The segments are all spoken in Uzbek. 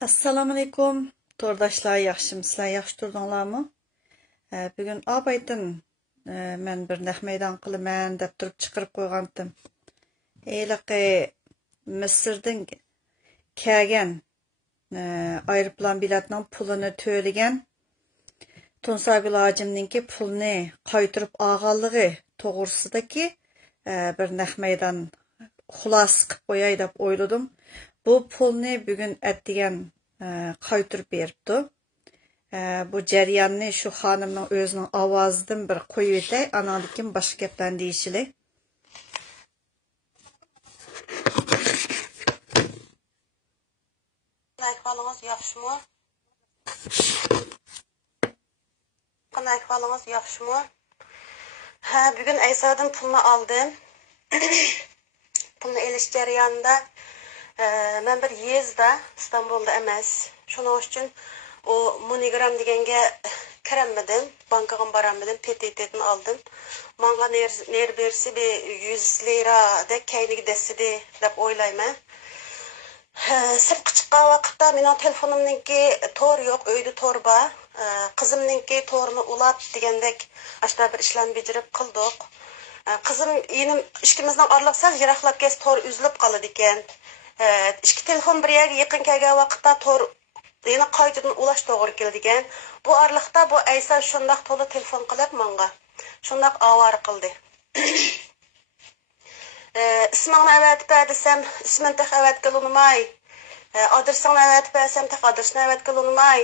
Assalamu alaykum. Tordaşlar yaxşımısınızlar? Yaxşı turdunlarmı? Bugün abaydan men bir naq meydan qılıman dep turib chiqarib qo'ygandim. Eliqi Misrdan kelgan aeroplan biletining pulini to'lagan Tunsagul hojimninki pulni qaytirib olganligi to'g'risidagi bir naq meydan xulosa qilib qo'yay deb o'yladim. Bu pulni bugun atdigan qaytirib beribdi. Bu jarayonni shu xonimning o'zining ovozidan bir qo'yib o'tay, anandan keyin boshqa gaplarni deyishili. Ahvalınız yaxşımı? Ahvalınız yaxşımı? Bugün Aysa'dan pulunu aldım. Pulunu eliş jarayonida men bir yezda İstanbul'da emas. Şunun için o Monigram degenge kiramadim, bankaga baramadim, PTT'den aldım. Manga ner bersi bir 100 lira de kayniga desidi deb o'ylayman. Sirtqa chiqqan vaqtda mening telefonimniki tor yo'q, uyda tor bor. Qizimniki torni ulab degandek ashta bir ishlarni bajarib qildik. Qizim yenim ikkimizning oraliqsa yiroqlab kes tor uzilib qoladi ekan. İki telefon bir yerga yaqin kelgan vaqtda tor yana qaytadan ulash to'g'ri keldi ekan. Bu oraliqda bu Aysa shundoq to'la telefon qilib menga shundoq avor qildi. İsmini avatib desem ismini tek avat qilunmay. Adresini avatib bersem tek adresini avat qilunmay.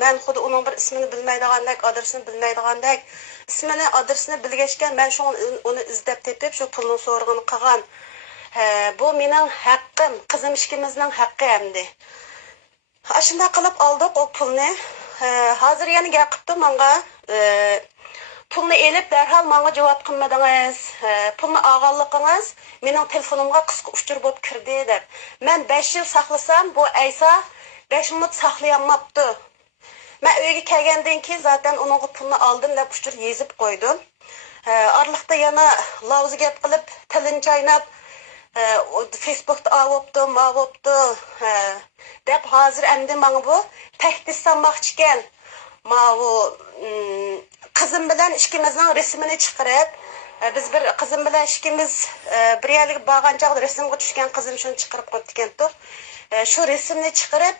Men xuddi uning bir ismini bilmaydigandek, adresini bilmaydigandek, ismini adresini bilgachkan men shu uni izlab tepib shu pulni so'rag'ini qilgan. Bu mening haqqim, qizim ikkimizning haqqi endi. Ashunda qilib oldik o pulni. Hozir yana gapirdi menga, pulni elib darhol menga javob qilmadingiz. Pulni olganligingiz mening telefonimga qisqa uchur bo'lib kirdi deb. Men 5 yil saqlasam, bu Aysa 5 minut saqlayolmabdi. Men uyga kelgandan keyin zaten uning pulni oldim deb uchur yezib qo'ydim. Orliqda yana lavzi gap qilib, tilini chaynab Facebook'ta avoptu deb hozir endi menga bu tahdid sanmoqchi ekan. Bu qizim bilan ikkimizning rasmini chiqarib, biz bir qizim bilan ikkimiz bir yerga borgan chog'da rasmga tushgan qizim shuni chiqarib qo'yibdi ekan-ku. Shu rasmni chiqarib,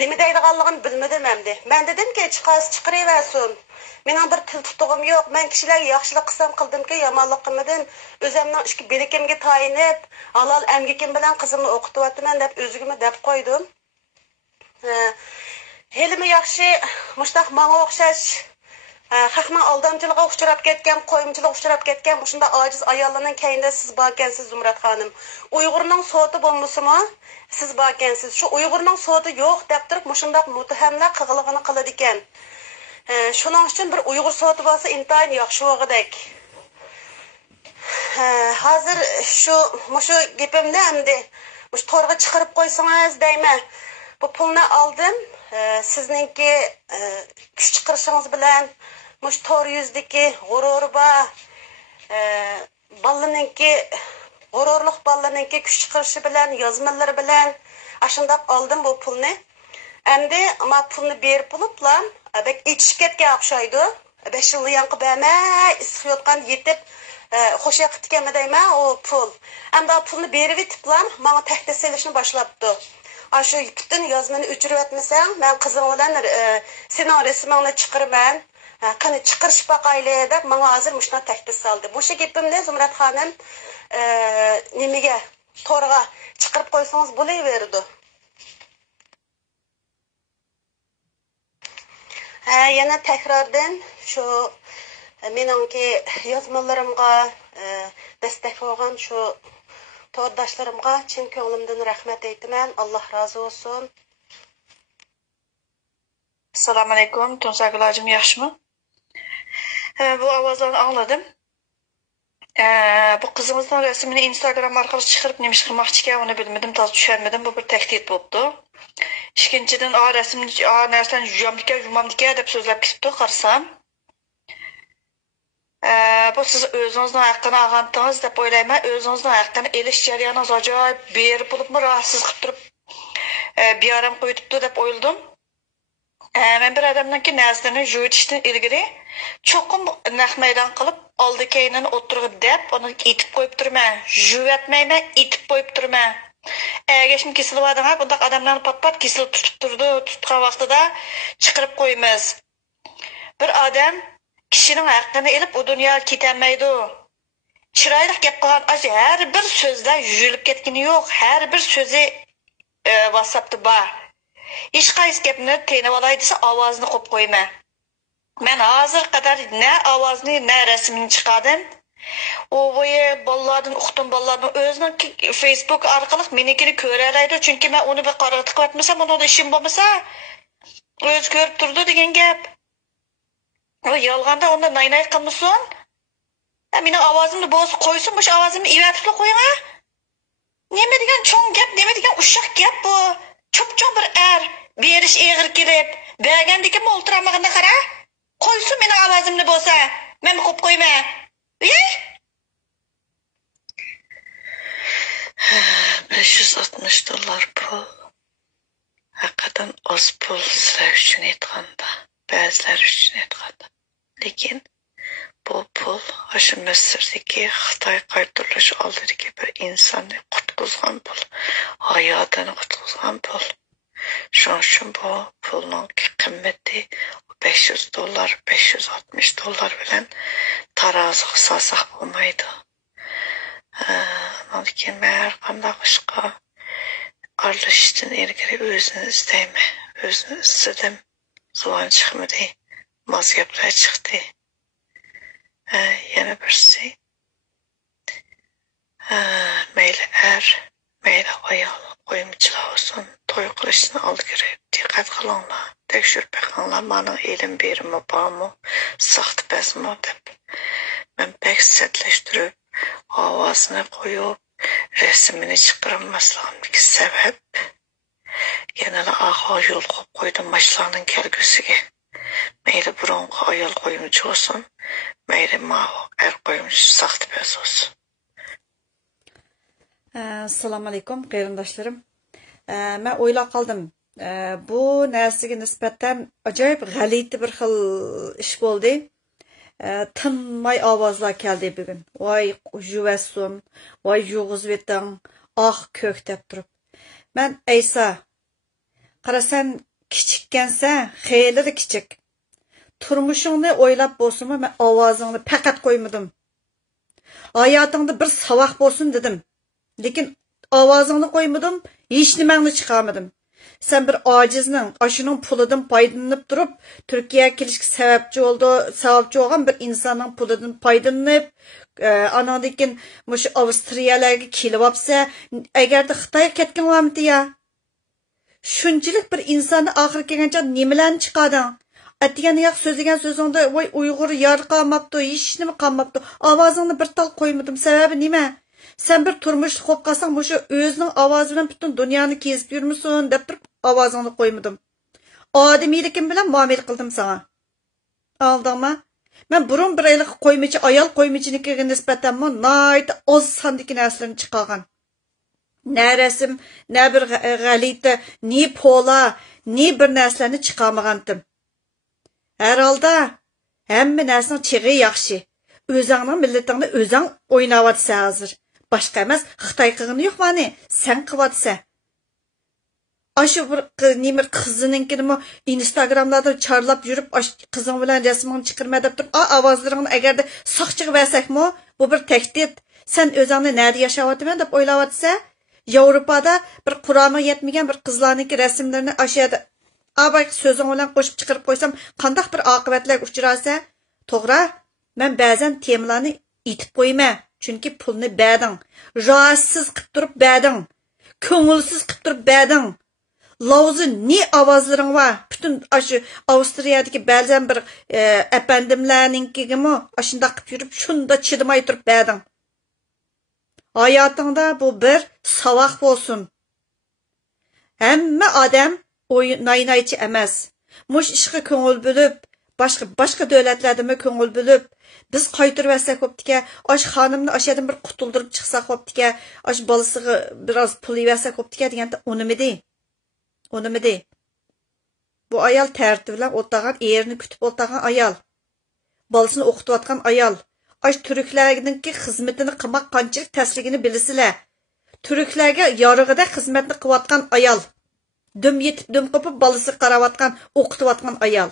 nima deydiganligini bilmadim endi. Men dedimki, chiqaraversin. Mening bir til tutug'im yo'q. Men kishilarga yaxshilik qilsam qildimki, yomonlik qilmadim. O'zimning ishki belikimga tayinib, halol emgikim bilan qizimni o'qityapman deb o'zimga deb qo'ydim. Helimi yaxshi, mushtaq menga o'xshash haqning aldamchiligiga uchrab ketgan, qo'yimchilik uchrab ketgan shunda ojiz ayollarning kayinda siz bor ekansiz, Zumrat xonim. Uyg'urning soti bo'lmasimi? Siz bor ekansiz. Shu Uyg'urning soti yo'q deb turib, shundoq mutahamlar qig'lig'ini qiladi ekan. Shuning uchun bir Uyg'ur soti bo'lsa intayin yaxshi o'g'idek. Hozir shu gapimni endi mush to'rga chiqarib qo'ysangiz deyman. Bu pulni oldim. Sizningki kuch chiqarishingiz bilan mush to'r yuzdagi g'ururi bor. Bolaninki g'ururliq bolaninki kuch chiqarishi bilan, yozmalari bilan ashundaq oldim bu pulni. Endi ama pulni berib bo'liblar, bek ichib ketgan o'xshaydi. 5 yil yanqib bermay, isiyotgan yetib xo'sh yaqitganmi deyman o pul. Endi pulni berib etiblar, menga tahdid selishni boshlabdi. Shu butun yozmani o'chirib etmasang, men qizim bilan sening rasmingni chiqaraman. Qani chiqarish baqayli deb menga hozir mushuna tahdid soldi. Bu gapimni Zumrat xonim nimaga to'rga chiqarib qo'ysangiz bo'laverdi. Yana takrordan shu meningki yozmalarimga destek olgan shu to'rdoshlarimga chin ko'nglimdan rahmat aytaman. Alloh rozi bo'lsin. Assalomu alaykum. Tunsagul hojim yaxshimi? Bu ovozlarni angladim. Bu qizimizning rasmini Instagram orqali chiqarib nima ish qilmoqchi ekan, uni bilmadim, to'g'ri tushunmadim. Bu bir tahdid bo'ldi. Ikkinchidan rasmni narsani yumamdika deb so'zlab ketibdi, qarasam. Bu siz o'zingizning haqqini olgandingiz deb o'ylayman. O'zingizning haqqini elish jarayoni ajoyib berib bo'libmi, rahatsız qilib turib bir aram koyutuptu deb oyladım. Ben bir adamdan ki nəzlərini jüyütüşdən ilgiri çoxum naq meydan qılıb aldı keynini oturğub dep onu itib koyup durma. Jüyetmeyme itib koyup durma. Geçim kesilib adamlar bundaq adamlarını pat kesilib tutup durdu. Tutqan vaqtida çıqırıb koyumuz. Bir adam kişinin haqqını elib o dünya ketenmeydi. Çıraylık gap qilgan her bir sözde jüyülüp ketkini yok. Her bir sözü WhatsApp'ta var. Hiç qaysi gapni tenib olay desa ovozini qo'yib qo'yma. Men hozir qadar ne ovozini, ne rasmini chiqardim. O bo'yi bolalardan uqdim, bolalardan o'zining Facebook orqali menikini ko'ra oladi, chunki men uni bir qaratib qo'ymasam, unda ishim bo'lmasa, o'zi ko'rib turdi degan gap. O yolg'onda unda naynay qilmasin. Mening ovozimni bo'z qo'ysin, bu ovozimni ivatib qo'ying. Nima degan cho'ng gap, nima degan ushoq gap bu? Çöpçön bir beriş eğir girip, bergendeki moltıramağına qara, koysun meni avazimni bolsa, men qo'yib qo'yma. $560 pul. Hakikaten az pul sizler üçün etganda, ba'zilar üçün etganda. Lekin bu pul aşı Mısır'daki Xitay qaytırılış aldırki bir insanı qutquzgan pul, hayatını qutquzgan pul. Şunun için bu pulun kıymeti $500, $560 bilen tarazıqı salsaq olmaydı. Lekin ben her qanday işqa aralashishdan ilgari o'zini istaymi, o'zini istadim, zuvan chiqmadi, maz gaplar chiqdi. Yana birisi mayli mayli ayol qo'yimchilar olsin, to'y qilishni ilgari diqqat qilinglar, tekshirib boqinglar, mening ilm berimi bormi, saxta bazmi deb. Men pek satlashtirib, ovozini qo'yib, rasmini chiqarmasligimdagi sabab yana ahol yo'l qo'yib qo'ydim mashlarning kelgusiga. Mayli burungi ayol qo'yimchi olsin, mayli qo'yimchi saxta baz olsin. Assalomu alaykum qarindoshlarım. Men o'ylab qoldim. Bu narsaga nisbatan ajoyib g'alati bir xil ish bo'ldi. Tinmay ovozlar keldi bugun. Voy juvassun, voy yug'izveting, ko'k deb turib. Men Aysa, qarasan kichikkansan, xeyli kichik. Turmushingni o'ylab bo'lsinmi, men ovozingni faqat qo'ymadim. Hayotingda bir savoq bo'lsin dedim. Lekin ovozingni qo'ymadim, hech nimangni chiqarmadim. Sen bir acizning, aşının pulidan paydalanıp durup, Türkiye'ye kelishga sababchi bo'lgan bir insonning pulidan paydalanıp, anandikin mush Avstriyalarga kelib olsa, agarda Xitoyga ketgan bo'lmadi ya. Shunchalik bir insonni oxir kelgancha nimalarni chiqarding? Atgan yoq so'zlagan so'zingda voy Uyg'ur yar qolmabdi, hech nima qolmabdi. Ovozingni bir tal qo'ymadim. Sababi nima? Sen bir turmushni qo'yib qolsang, mushu o'zining ovozi bilan butun dunyoni kezib yurmusun deb turib ovozingni qo'ymadim. Odamiylikim bilan muomala qildim sana. Aldingmi? Men burun bir aylik qo'ymichi, ayol qo'ymichinikiga nisbatan nayt oz sondagi narsalarni chiqargan. Ne resim, ne bir g'alita, ne pola, ne bir narsalarni chiqarmagandim. Herhalde hamma narsaning chig'i yaxshi. O'zingning millatingni o'zing o'ynayapsan hozir. Başka emas, Xitoy qilgani yo'q mani, sen qilyapsan. Aşı bir nimir qizininkini Instagramlarda charlab yurib, qizing bilan rasmini chiqarma deb turib, ovozlaringni agarda soqchiga bersakmi, bu bir tahdid. Sen o'zingni nerede yashayapsan deb o'ylayapsan. Yevropada bir Qur'oni yetmagan bir qizlarning rasmlarini aşağıda abay so'zing bilan qo'shib chiqarib qo'ysam, qanday bir oqibatlarga uchrasa? To'g'ri, men ba'zan temalarni itib qo'yma. Çünkü pulni berding, rahatsız qilib turib berding, ko'ngilsiz qilib turib berding. Lavzi ne ovozlaring var? Bütün aşı Avstriyadagi ba'zan bir efendimlarninkigimi ashunda qilib yurib, shunda chidamay turib berding. Hayotingda bu bir savoq bo'lsin. Hamma odam naynaychi emas. Mush ishga ko'ngil bo'lib, başka davlatlarda ko'ngil bo'lib, biz qaytirib versak optika, aş xonimni aşadan bir qutuldirib chiqsak optika, aş balasiga biraz pul versak optika deganda unimidi. O nima dey? Bu ayol tartib bilan o'tag'an, erini kutib o'tag'an ayol. Bolasini o'qitayotgan ayol. Aş türklərninki xizmətini qılmaq qançılıq təsligini bilisizlər. Türklərə yarıqıda xizmətini qıvatqan ayol. Düm yetib, düm qopub balası qaravatqan, o'qitayotgan ayol.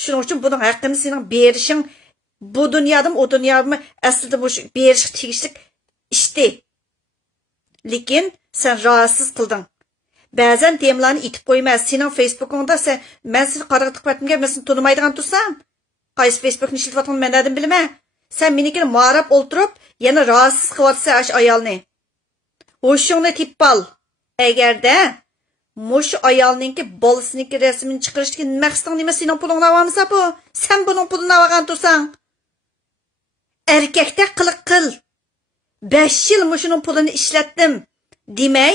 Shuning uchun buning haqqini sening berishing bu dunyodan o dunyomi aslida bu berish tegishlik ishdi. Lekin sen rahatsız qilding. Ba'zan temlarni itib qo'ymas. Sening Facebook'ingda sen men seni qaraqtib qatmga men seni tonimaydigan tursan. Qaysi Facebook'ni ishlatayotgan men dedim bilma. Sen menikini ma'rab o'ltirib, yana rahatsız qilyapsan ash ayolni. O'shingni tipal. Agarda mush ayolninki bolasiniki rasmini chiqarishga maqsading nima sening pulingni olmasa bu? Sen buning pulini olgan tursan. Erkakda qiliq qil. 5 yil mushuning pulini ishlatdim. Demay,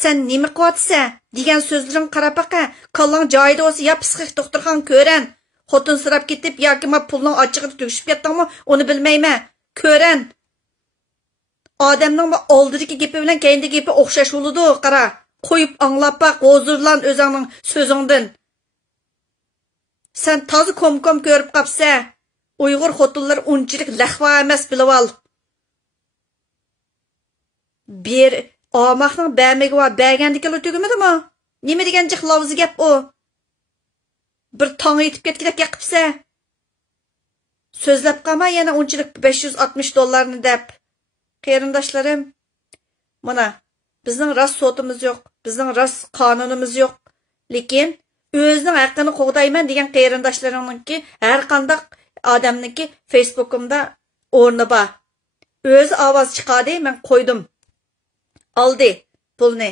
sen nima qilyapsan degan so'zlaring qarab baqa, qallang joyida olsa ya psixik doktorxon ko'ran. Xotin sırap ketib yoki ma pulning ochiqida tugishib ketdingmi, uni bilmayman. Ko'ran. Odamning oldidagi gapi bilan keyindagi gapi o'xshash bo'ladi, qara. Qo'yib anglab baq, hozirlan o'zingning so'zingdan. Sen tozi kom-kom ko'rib qapsa, Uyg'ur xotinlar unchilik lahva emas bilib ol. Bir omaqning bamiga va bagandiki tugimidimi? Nima degan jiqlovzi gap o? Bir tong yetib ketgidek yaqibsa. So'zlab qama yana unchilik $560 deb. Qarindoshlarim, mana bizning rast sotimiz yo'q, bizning rast qonunimiz yo'q. Lekin o'zining haqqini qo'g'dayman degan qarindoshlarimningki har qanday odamniki Facebook'imda o'rni bor. O'zi ovoz chiqadi, men qo'ydim. Oldi pulni.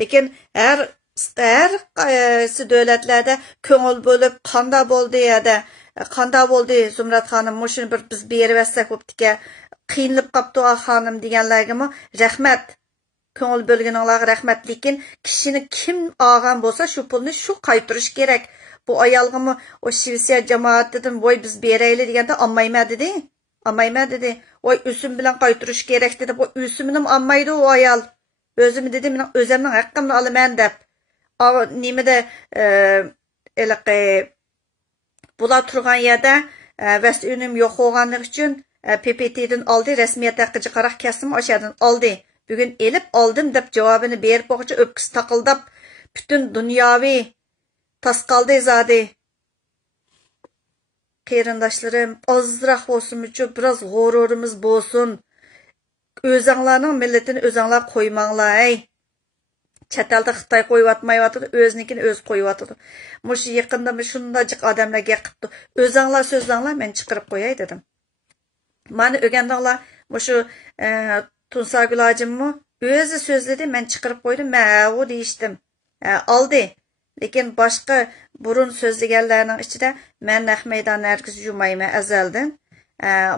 Lekin har davlatlarda ko'ngil bo'lib qanda bo'ldi ya-da qanda bo'ldi Zumrat xonim, mushuni bir biz berib bo'ptiki, qiynalib qopti xonim deganlarga rahmat. Ko'ngil bo'lganinglarga rahmat. Lekin kishini kim olgan bo'lsa shu pulni shu qaytarish kerak. Bu ayolga o Shvetsiya jamoatidan voy biz berayli deganda olmayman dedi. Olmayman dedi. Voy o'sim bilan qaytarish kerak dedi. Bu o'simini olmaydi o ayol. O'zim dedi, men o'zimning haqqimni olaman deb. Nimada elaqi bular turgan yerda vas unum yo'q bo'lganligi uchun PPT'dan oldi, rasmiyat haqqiga qaraq kesim o'shadan oldi. Bugun elib oldim deb javobini berib bo'g'icha o'pkis taqildab butun dunyoviy tasqaldi zodi. Qarindoshlarim, ozroq bo'lsin-chi, biroz g'ururimiz bo'lsin. O'zinglarning millatini o'zinglar qo'ymanglar, ey. Çatalda Xitoy qo'yvatmayotdi, o'znikini o'z qo'yvatdi. Mush yaqinda shundajik odamlarga qipti. O'zinglar so'zlanglar, men chiqarib qo'yay dedim. Mani o'gandinglar, mushu Tunsagul hojimmi o'zi so'zladi, men chiqarib qo'ydim, ma'u deyishdim. Oldi. Lekin boshqa burun so'zlaganlarning ichida men naq maydonni hargiz yumayman azaldan.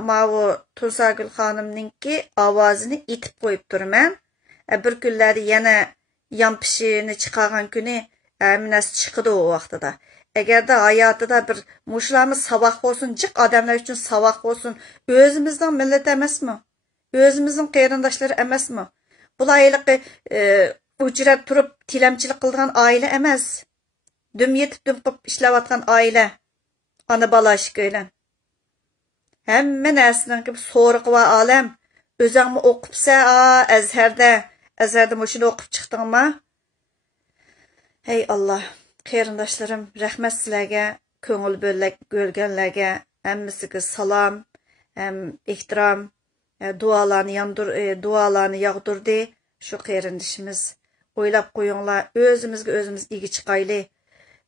Ma'u Tunsagul xonimninki ovozini itib qo'yib turman. Bir kunlarda yana yampishini chiqargan kuni minas chiqdi o vaqtida. Agarda hayotida bir mushlarimiz saboq bo'lsin, jiq odamlar uchun saboq bo'lsin, o'zimizning millat emasmi? O'zimizning qarindoshlari emasmi? Bular ayliqi ujrat turib tilamchilik qilgan oila emas. Dum yetib dum qilib ishlayotgan oila. Ona bola ishqilan. Hamma narsaning so'riq va olam o'zingmi o'qibsa, Azharda mushuni o'qib chiqdingmi? Hey Allah, qarindoshlarim, rahmat sizlarga, ko'ngil bo'lganlarga, hammasiga salom, ehtirom, duolarni yog'dirdi. Shu qarindishimiz o'ylab qo'yinglar, o'zimiz igi chiqayli.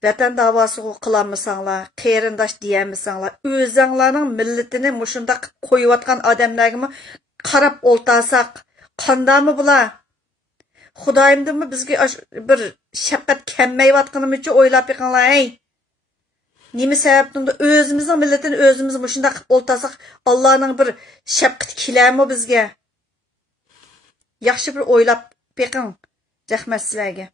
Vatan davosi qilolmasanglar, qarindosh deyolmasanglar, o'zinglarning millatini mushunda qo'yayotgan odamlarga qarab o'ltasaq, qandami bular? Xudoyimdimi bizga bir shafqat kammayotganimiz uchun o'ylab yiqinglar, ey. Nima sababdan o'zimizning millatini o'zimiz mushunda qilib o'ltasak, Allohning bir shafqati kelarmi bizga? Yaxshi bir o'ylab yiqing. Rahmat sizlarga.